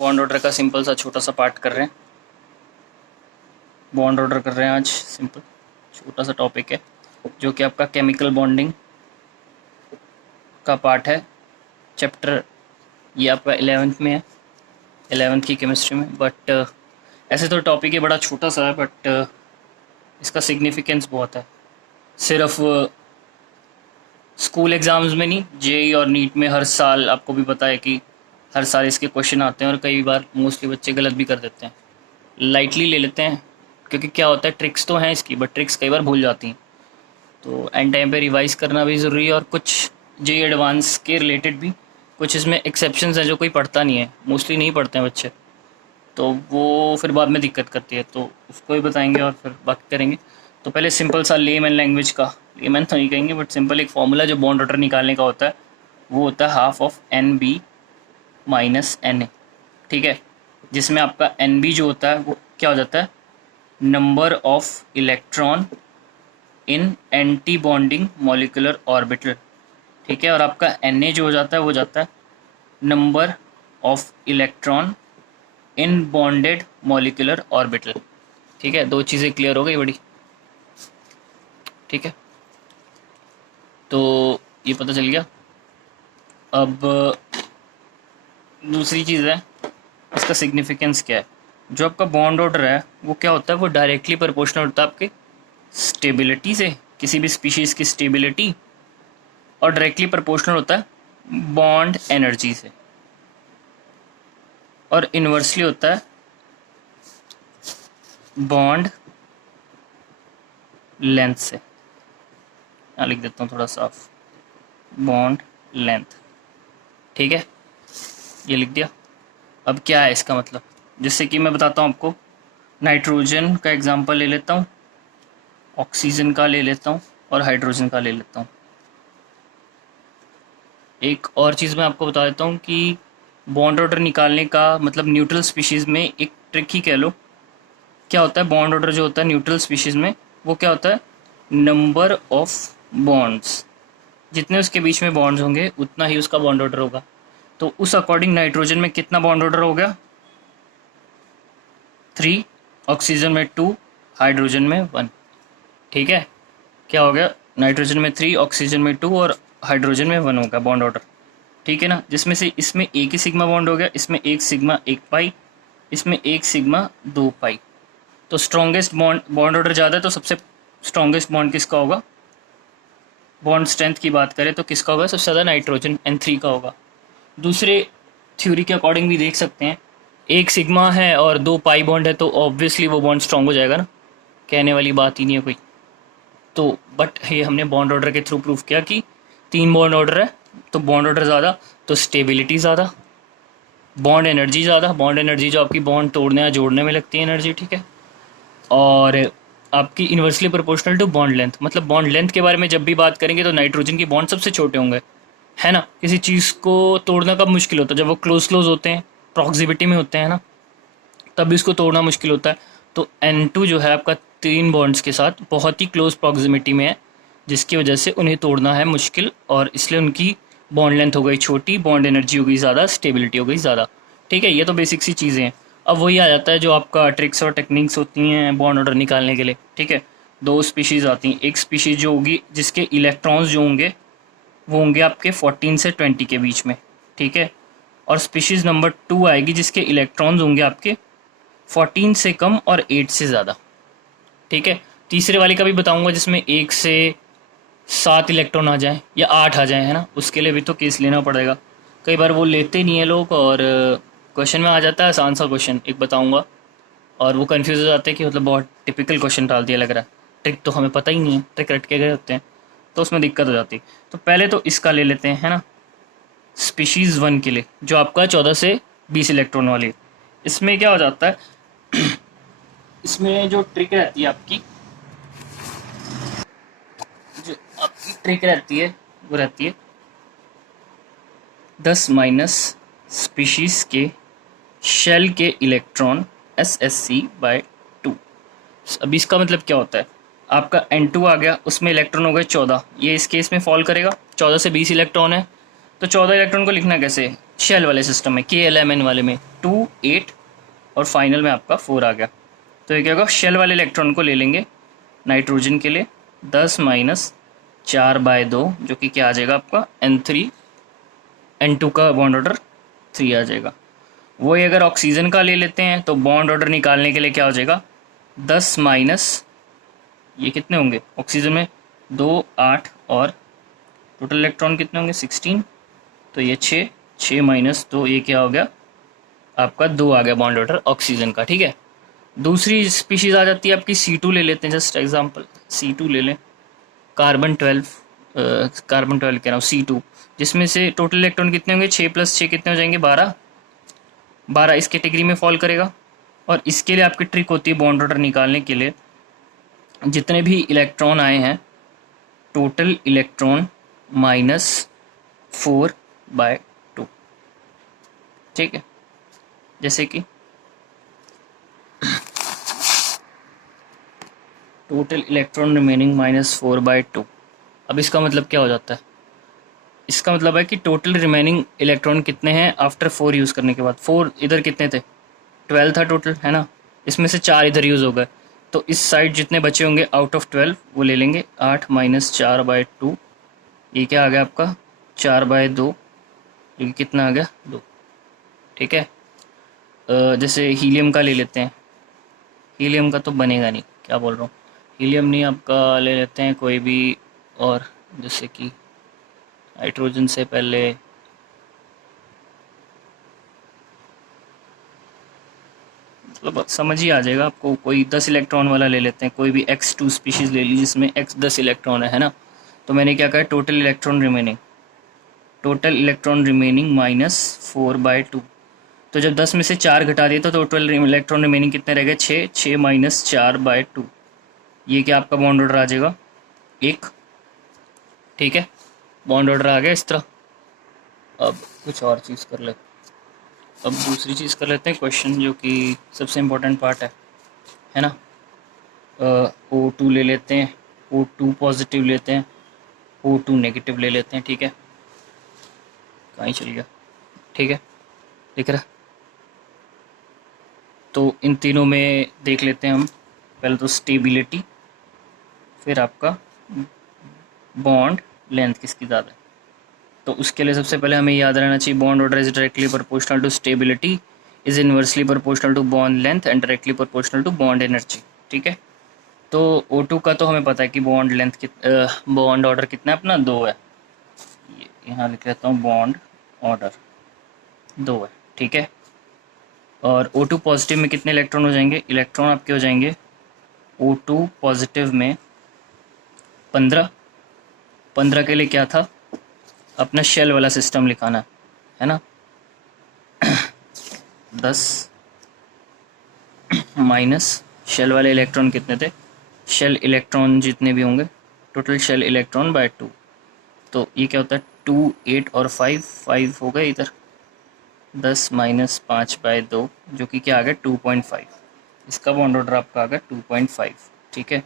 Bond order का simple सा छोटा सा पार्ट कर रहे हैं। बॉन्ड ऑर्डर कर रहे हैं आज। सिंपल छोटा सा टॉपिक है जो कि आपका केमिकल बॉन्डिंग का पार्ट है। चैप्टर ये आपका 11th में है, 11th की केमिस्ट्री में। बट ऐसे तो टॉपिक ये बड़ा छोटा सा है, बट इसका सिग्निफिकेंस बहुत है। सिर्फ स्कूल एग्ज़ाम्स में नहीं, जेई और नीट में हर साल आपको भी पता है कि हर साल इसके क्वेश्चन आते हैं और कई बार मोस्टली बच्चे गलत भी कर देते हैं, लाइटली ले लेते हैं। क्योंकि क्या होता है, ट्रिक्स तो हैं इसकी, बट ट्रिक्स कई बार भूल जाती हैं। तो एंड टाइम पे रिवाइज करना भी ज़रूरी है। और कुछ जेई एडवांस के रिलेटेड भी कुछ इसमें एक्सेप्शंस हैं जो कोई पढ़ता नहीं है, मोस्टली नहीं पढ़ते हैं बच्चे, तो वो फिर बाद में दिक्कत करती है। तो उसको भी बताएंगे और फिर बात करेंगे। तो पहले सिंपल सा लेमैन लैंग्वेज का, लेमैन तो नहीं कहेंगे बट सिंपल एक फॉर्मूला जो बॉन्ड ऑर्डर निकालने का होता है वो होता है half of N B minus N A. ठीक है, जिसमें आपका एन बी जो होता है वो क्या हो जाता है, number of electron in anti bonding molecular orbital. ठीक है, और आपका एन ए जो हो जाता है वो जाता है number of electron in bonded molecular orbital. ठीक है, दो चीज़ें क्लियर हो गई बड़ी। ठीक है, तो ये पता चल गया। अब दूसरी चीज़ है, इसका सिग्निफिकेंस क्या है। जो आपका बॉन्ड ऑर्डर है वो क्या होता है, वो डायरेक्टली प्रोपोर्शनल होता है आपके स्टेबिलिटी से, किसी भी स्पीशीज़ की स्टेबिलिटी, और डायरेक्टली प्रोपोर्शनल होता है बॉन्ड एनर्जी से, और इन्वर्सली होता है बॉन्ड लेंथ से। यहाँ लिख देता हूँ थोड़ा साफ, बॉन्ड लेंथ। ठीक है, ये लिख दिया। अब क्या है इसका मतलब, जिससे कि मैं बताता हूँ आपको। नाइट्रोजन का एग्जांपल ले लेता हूँ, ऑक्सीजन का ले लेता हूँ और हाइड्रोजन का ले लेता हूँ। एक और चीज़ मैं आपको बता देता हूँ कि बॉन्ड ऑर्डर निकालने का मतलब न्यूट्रल स्पीशीज़ में एक ट्रिक ही कह लो। क्या होता है, बॉन्ड ऑर्डर जो होता है न्यूट्रल स्पीशीज़ में वो क्या होता है, नंबर ऑफ बॉन्ड्स, जितने उसके बीच में बॉन्ड्स होंगे उतना ही उसका बॉन्ड ऑर्डर होगा। तो उस अकॉर्डिंग नाइट्रोजन में कितना बॉन्ड ऑर्डर हो गया, 3, ऑक्सीजन में 2, हाइड्रोजन में 1। ठीक है, क्या हो गया, नाइट्रोजन में 3, ऑक्सीजन में 2 और हाइड्रोजन में 1 होगा बॉन्ड ऑर्डर। ठीक है ना, जिसमें से इसमें एक ही सिग्मा बॉन्ड हो गया, इसमें एक सिग्मा 1 पाई, इसमें एक सिग्मा 2 पाई। तो स्ट्रॉन्गेस्ट बॉन्ड ऑर्डर ज़्यादा है तो सबसे स्ट्रॉन्गेस्ट बॉन्ड किसका होगा, बॉन्ड स्ट्रेंथ की बात करें तो किसका होगा, सबसे ज़्यादा नाइट्रोजन N3 का होगा। दूसरे थ्योरी के अकॉर्डिंग भी देख सकते हैं, एक सिग्मा है और 2 पाई बॉन्ड है तो ऑब्वियसली वो बॉन्ड स्ट्रॉन्ग हो जाएगा ना, कहने वाली बात ही नहीं है कोई। तो बट ये हमने बॉन्ड ऑर्डर के थ्रू प्रूफ किया कि 3 बॉन्ड ऑर्डर है तो बॉन्ड ऑर्डर ज़्यादा तो स्टेबिलिटी ज़्यादा, बॉन्ड एनर्जी ज़्यादा, बॉन्ड एनर्जी जो आपकी बॉन्ड तोड़ने या जोड़ने में लगती है एनर्जी। ठीक है, और आपकी inversely proportional to bond length. मतलब बॉन्ड लेंथ के बारे में जब भी बात करेंगे तो नाइट्रोजन की बॉन्ड सबसे छोटे होंगे, है ना। किसी चीज़ को तोड़ना कब मुश्किल होता है, जब वो क्लोज क्लोज होते हैं, प्रॉक्सिमिटी में होते हैं ना, तब इसको तोड़ना मुश्किल होता है। तो N2 जो है आपका 3 बॉन्ड्स के साथ बहुत ही क्लोज प्रॉक्सिमिटी में है, जिसकी वजह से उन्हें तोड़ना है मुश्किल, और इसलिए उनकी बॉन्ड लेंथ हो गई छोटी, बॉन्ड एनर्जी हो गई ज़्यादा, स्टेबिलिटी हो गई ज़्यादा। ठीक है, ये तो बेसिक सी चीज़ें हैं। अब वही आ जाता है जो आपका ट्रिक्स और टेक्निक्स होती हैं बॉन्ड ऑर्डर निकालने के लिए। ठीक है, दो स्पीशीज़ आती हैं। एक स्पीशीज़ जो होगी जिसके इलेक्ट्रॉन्स जो होंगे वो होंगे आपके 14 से 20 के बीच में। ठीक है, और स्पीशीज़ नंबर 2 आएगी जिसके इलेक्ट्रॉन्स होंगे आपके 14 से कम और 8 से ज़्यादा। ठीक है, तीसरे वाले का भी बताऊंगा जिसमें 1 से 7 इलेक्ट्रॉन आ जाएं या 8 आ जाएं, है ना। उसके लिए भी तो केस लेना पड़ेगा, कई बार वो लेते नहीं है लोग, और क्वेश्चन में आ जाता है आसान सा क्वेश्चन एक बताऊंगा और वो कंफ्यूज हो जाते हैं कि मतलब बहुत टिपिकल क्वेश्चन डाल दिया लग रहा है, ट्रिक तो हमें पता ही नहीं है, ट्रिक रट के गए होते हैं, तो उसमें दिक्कत हो जाती है। तो पहले तो इसका ले लेते हैं, है ना, स्पीशीज़ 1 के लिए जो आपका 14 से 20 इलेक्ट्रॉन वाली। इसमें क्या हो जाता है, इसमें जो ट्रिक रहती है आपकी, जो आपकी ट्रिक रहती है वो रहती है 10 माइनस स्पीशीज़ के शेल के इलेक्ट्रॉन SSC/2। अभी इसका मतलब क्या होता है, आपका N2 आ गया, उसमें इलेक्ट्रॉन हो गए 14, ये इस केस में फॉल करेगा, 14 से 20 इलेक्ट्रॉन है, तो 14 इलेक्ट्रॉन को लिखना कैसे, शेल वाले सिस्टम में, KLMN वाले में 2, 8 और फाइनल में आपका 4 आ गया। तो ये क्या होगा, शेल वाले इलेक्ट्रॉन को ले लेंगे नाइट्रोजन के लिए 10 माइनस 4/2, जो कि क्या आ जाएगा आपका N3, N2 का बॉन्ड ऑर्डर 3 आ जाएगा। वही अगर ऑक्सीजन का ले लेते हैं तो बॉन्ड ऑर्डर निकालने के लिए क्या हो जाएगा, 10 माइनस ये कितने होंगे ऑक्सीजन में 2, 8 और टोटल इलेक्ट्रॉन कितने होंगे 16, तो ये 6 माइनस 2 ये क्या हो गया आपका 2 आ गया बॉन्ड ऑर्डर ऑक्सीजन का। ठीक है, दूसरी स्पीशीज़ आ जाती है आपकी C2 ले लेते हैं, जस्ट एग्जांपल C2 ले लें, कार्बन 12 कह रहा हूँ C2, जिसमें से टोटल इलेक्ट्रॉन कितने होंगे 6 + 6 कितने हो जाएंगे 12 इस कैटेगरी में फॉल करेगा। और इसके लिए आपकी ट्रिक होती है बॉन्ड ऑर्डर निकालने के लिए, जितने भी इलेक्ट्रॉन आए हैं टोटल इलेक्ट्रॉन -4/2। ठीक है, जैसे कि टोटल इलेक्ट्रॉन रिमेनिंग -4/2। अब इसका मतलब क्या हो जाता है, इसका मतलब है कि टोटल रिमेनिंग इलेक्ट्रॉन कितने हैं आफ्टर 4 यूज़ करने के बाद। 4 इधर कितने थे 12 था टोटल, है ना, इसमें से 4 इधर यूज़ हो गए, तो इस साइड जितने बचे होंगे आउट ऑफ 12 वो ले लेंगे 8 माइनस 4/2, ये क्या आ गया आपका 4/2, ये कितना आ गया 2। ठीक है, जैसे हीलियम का ले लेते हैं, हीलियम का तो बनेगा नहीं, क्या बोल रहा हूँ, हीलियम नहीं, आपका ले लेते हैं कोई भी और, जैसे कि नाइट्रोजन से पहले मतलब समझ ही आ जाएगा आपको, कोई 10 इलेक्ट्रॉन वाला ले लेते हैं, कोई भी X2 स्पीशीज़ ले ली जिसमें X 10 इलेक्ट्रॉन है ना। तो मैंने क्या कहा टोटल इलेक्ट्रॉन रिमेनिंग -4/2। तो जब 10 में से 4 घटा दिए तो टोटल इलेक्ट्रॉन रिमेनिंग कितने रह गए 6 माइनस 4/2, ये क्या आपका बॉन्ड ऑर्डर आ जाएगा 1। ठीक है, बॉन्ड ऑर्डर आ गया इस तरह। अब कुछ और चीज़ कर लेते, अब दूसरी चीज़ कर लेते हैं क्वेश्चन, जो कि सबसे इम्पोर्टेंट पार्ट है ना। O2 ले लेते हैं, O2 पॉजिटिव लेते हैं, O2 नेगेटिव ले लेते हैं। ठीक है, कहाँ ही चल गया, ठीक है दिख रहा। तो इन तीनों में देख लेते हैं हम, पहले तो स्टेबिलिटी, फिर आपका बॉन्ड लेंथ किसकी ज़्यादा है। तो उसके लिए सबसे पहले हमें याद रहना चाहिए bond order is directly proportional to stability, is inversely proportional to bond length and directly proportional to bond energy. ठीक है, तो O2 का तो हमें पता है कि बॉन्ड लेंथ बॉन्ड ऑर्डर कितना है अपना 2 है, यहाँ लिख लेता हूँ बॉन्ड ऑर्डर 2 है। ठीक है, और O2 पॉजिटिव में कितने इलेक्ट्रॉन हो जाएंगे, इलेक्ट्रॉन आपके हो जाएंगे O2 पॉजिटिव में 15 के लिए क्या था अपना शेल वाला सिस्टम लिखाना है ना। 10 माइनस शेल वाले इलेक्ट्रॉन कितने थे, शेल इलेक्ट्रॉन जितने भी होंगे टोटल शेल इलेक्ट्रॉन बाय 2, तो ये क्या होता है 2, 8 और 5 हो गए इधर, 10 माइनस 5/2 जो कि क्या आ गया 2.5, इसका बॉन्ड ऑर्डर आपका आ गया 2.5। ठीक है,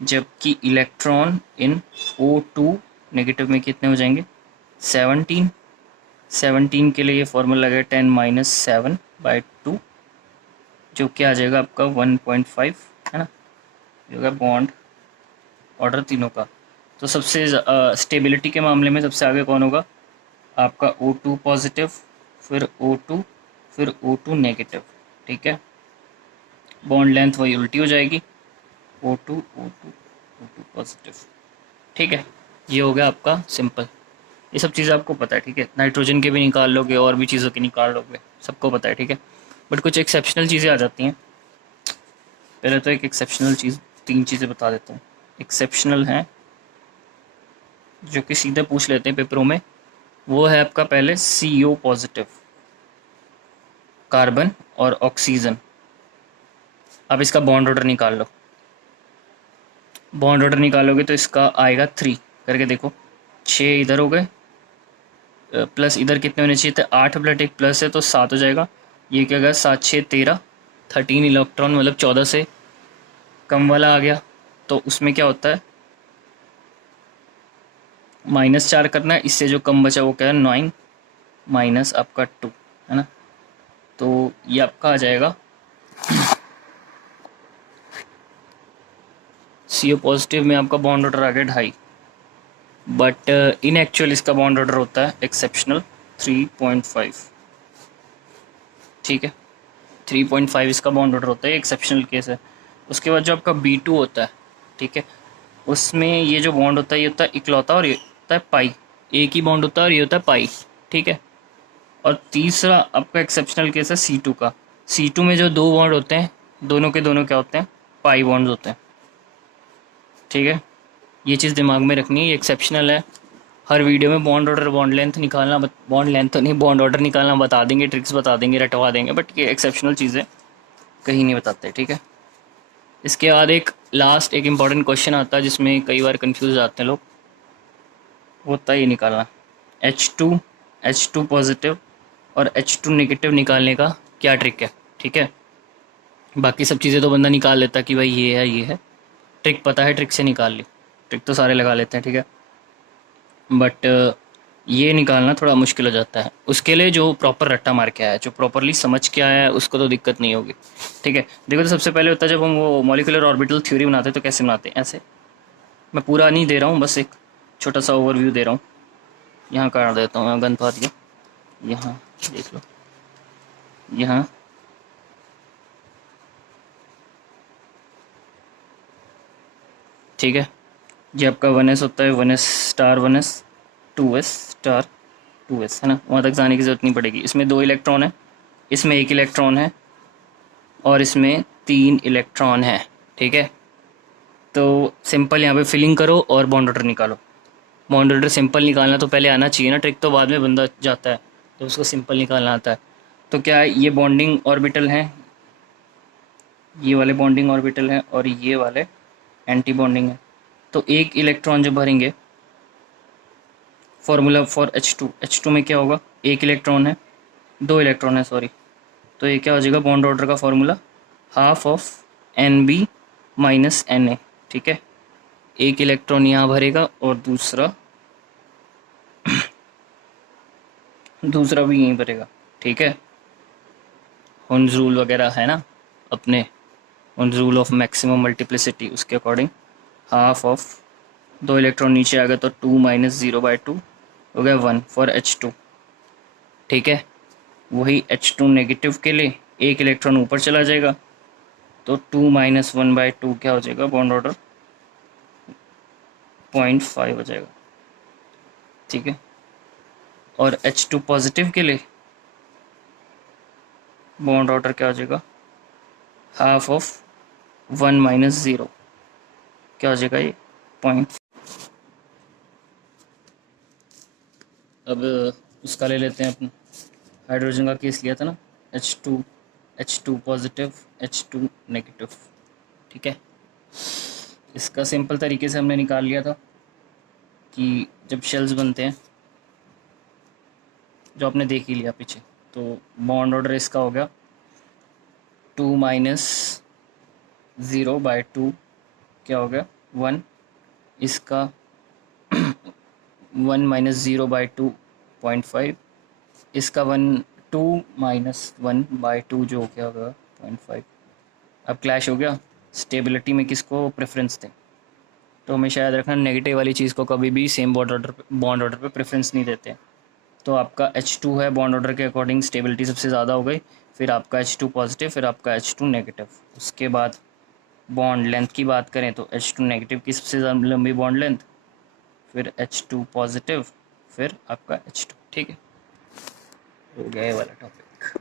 जबकि इलेक्ट्रॉन इन O2 नेगेटिव में कितने हो जाएंगे 17 के लिए ये फॉर्मूला लगा 10 माइनस 7/2, जो क्या आ जाएगा आपका 1.5, है ना, जो होगा बॉन्ड ऑर्डर तीनों का। तो सबसे स्टेबिलिटी के मामले में सबसे आगे कौन होगा आपका O2 पॉजिटिव, फिर O2, फिर O2 नेगेटिव। ठीक है, बॉन्ड लेंथ वही उल्टी हो जाएगी O2 पॉजिटिव। ठीक है, ये हो गया आपका सिंपल, ये सब चीज़ें आपको पता है। ठीक है, नाइट्रोजन के भी निकाल लोगे और भी चीज़ों के निकाल लोगे, सबको पता है। ठीक है, बट कुछ एक्सेप्शनल चीज़ें आ जाती हैं। पहले तो एक एक्सेप्शनल चीज़, 3 चीज़ें बता देता हूँ एक्सेप्शनल हैं जो कि सीधे पूछ लेते हैं पेपरों में। वो है आपका पहले CO पॉजिटिव, कार्बन और ऑक्सीजन। अब इसका बॉन्ड ऑर्डर निकाल लो, बॉन्ड ऑर्डर निकालोगे तो इसका आएगा 3 करके देखो, 6 इधर हो गए, प्लस इधर कितने होने चाहिए थे 8 + 1 प्लस है तो 7 हो जाएगा। ये क्या गया 7, 6, 13 इलेक्ट्रॉन, मतलब 14 से कम वाला आ गया। तो उसमें क्या होता है -4 करना है, इससे जो कम बचा वो क्या है 9 माइनस आपका 2 है ना। तो ये आपका आ जाएगा CO पॉजिटिव में आपका बॉन्ड ऑर्डर आ गया 2.5, बट इन एक्चुअल इसका बॉन्ड ऑर्डर होता है एक्सेप्शनल 3.5। ठीक है, 3.5 इसका बॉन्ड ऑर्डर होता है, एक्सेप्शनल केस है। उसके बाद जो आपका B2 होता है, ठीक है, उसमें ये जो बॉन्ड होता है ये होता है इकलौता और ये होता है पाई, एक ही बॉन्ड होता है और ये होता है पाई। ठीक है, और तीसरा आपका एक्सेप्शनल केस है C2 का। C2 में जो दो बॉन्ड होते हैं दोनों के दोनों क्या होते हैं, पाई बॉन्ड्स होते हैं। ठीक है, ये चीज़ दिमाग में रखनी है, ये एक्सेप्शनल है। हर वीडियो में बॉन्ड ऑर्डर बॉन्ड लेंथ निकालना, बॉन्ड लेंथ तो नहीं, बॉन्ड ऑर्डर निकालना बता देंगे, ट्रिक्स बता देंगे, रटवा देंगे, बट ये एक्सेप्शनल चीज़ें कहीं नहीं बताते। ठीक है, इसके बाद एक लास्ट एक इम्पॉर्टेंट क्वेश्चन आता है जिसमें कई बार कंफ्यूज आते हैं लोग, वो होता है ये निकालना H2 पॉजिटिव और H2 नेगेटिव निकालने का क्या ट्रिक है। ठीक है, बाकी सब चीज़ें तो बंदा निकाल लेता कि भाई ये है, ट्रिक पता है, ट्रिक से निकाल ली, ट्रिक तो सारे लगा लेते हैं। ठीक है, बट ये निकालना थोड़ा मुश्किल हो जाता है। उसके लिए जो प्रॉपर रट्टा मार के आया है, जो प्रॉपरली समझ के आया है, उसको तो दिक्कत नहीं होगी। ठीक है, देखो तो सबसे पहले होता है जब हम वो मॉलिक्यूलर ऑर्बिटल थ्योरी बनाते हैं तो कैसे बनाते हैं, ऐसे। मैं पूरा नहीं दे रहा हूँ, बस एक छोटा सा ओवरव्यू दे रहा हूँ। यहाँ काट देता हूँ, गंद पा दिया, यहाँ देख लो, यहाँ ठीक है, ये आपका 1s होता है, 1s star 1s 2s star 2s है ना, वहाँ तक जाने की ज़रूरत नहीं पड़ेगी। इसमें 2 इलेक्ट्रॉन है, इसमें 1 इलेक्ट्रॉन है और इसमें 3 इलेक्ट्रॉन है। ठीक है, तो सिंपल यहाँ पे फिलिंग करो और बॉन्ड ऑर्डर निकालो। बॉन्ड ऑर्डर सिंपल निकालना तो पहले आना चाहिए ना, ट्रिक तो बाद में बंदा जाता है तो उसको सिंपल निकालना आता है। तो क्या है, ये बॉन्डिंग ऑर्बिटल हैं, ये वाले बॉन्डिंग ऑर्बिटल हैं और ये वाले एंटी बॉन्डिंग है। तो एक इलेक्ट्रॉन जो भरेंगे, फॉर्मूला फॉर H2 में क्या होगा, एक इलेक्ट्रॉन है, 2 इलेक्ट्रॉन है सॉरी, तो ये क्या हो जाएगा बॉन्ड ऑर्डर का formula, half of NB minus Na। ठीक है, एक इलेक्ट्रॉन यहाँ भरेगा और दूसरा भी यहीं भरेगा। ठीक है, हुन्स रूल वगैरह है ना अपने, Hund's rule of maximum multiplicity, उसके अकॉर्डिंग हाफ ऑफ, 2 इलेक्ट्रॉन नीचे आ गए तो 2 माइनस 0/2 हो गया 1 फॉर H2। ठीक है, वही H2 नेगेटिव के लिए एक इलेक्ट्रॉन ऊपर चला जाएगा तो 2 माइनस 1/2 क्या हो जाएगा, बॉन्ड ऑर्डर 0.5 हो जाएगा। ठीक है, और H2 पॉजिटिव के लिए बॉन्ड ऑर्डर क्या हो जाएगा, हाफ ऑफ 1 माइनस 0 क्या हो जाएगा, ये 0. अब उसका ले लेते हैं, अपना हाइड्रोजन का केस लिया था ना, H2 पॉजिटिव H2 नेगेटिव। ठीक है, इसका सिंपल तरीके से हमने निकाल लिया था कि जब शेल्स बनते हैं, जो आपने देख ही लिया पीछे, तो बॉन्ड ऑर्डर इसका हो गया 2 माइनस 0/2 क्या हो गया 1, इसका 1 माइनस 0/2 0.5, इसका 2 माइनस 1/2 जो हो गया होगा 0.5। अब क्लैश हो गया, स्टेबिलिटी में किसको प्रेफरेंस दें, तो हमेशा याद रखना नेगेटिव वाली चीज़ को कभी भी सेम बॉन्ड ऑर्डर पे प्रेफरेंस नहीं देते। तो आपका H2 है, बॉन्ड ऑर्डर के अकॉर्डिंग स्टेबिलिटी सबसे ज़्यादा हो गई, फिर आपका H2 पॉजिटिव, फिर आपका H2 नेगेटिव। उसके बाद बॉन्ड लेंथ की बात करें तो H2 नेगेटिव की सबसे लंबी बॉन्ड लेंथ, फिर H2 पॉजिटिव, फिर आपका H2। ठीक है, हो गया ये वाला टॉपिक।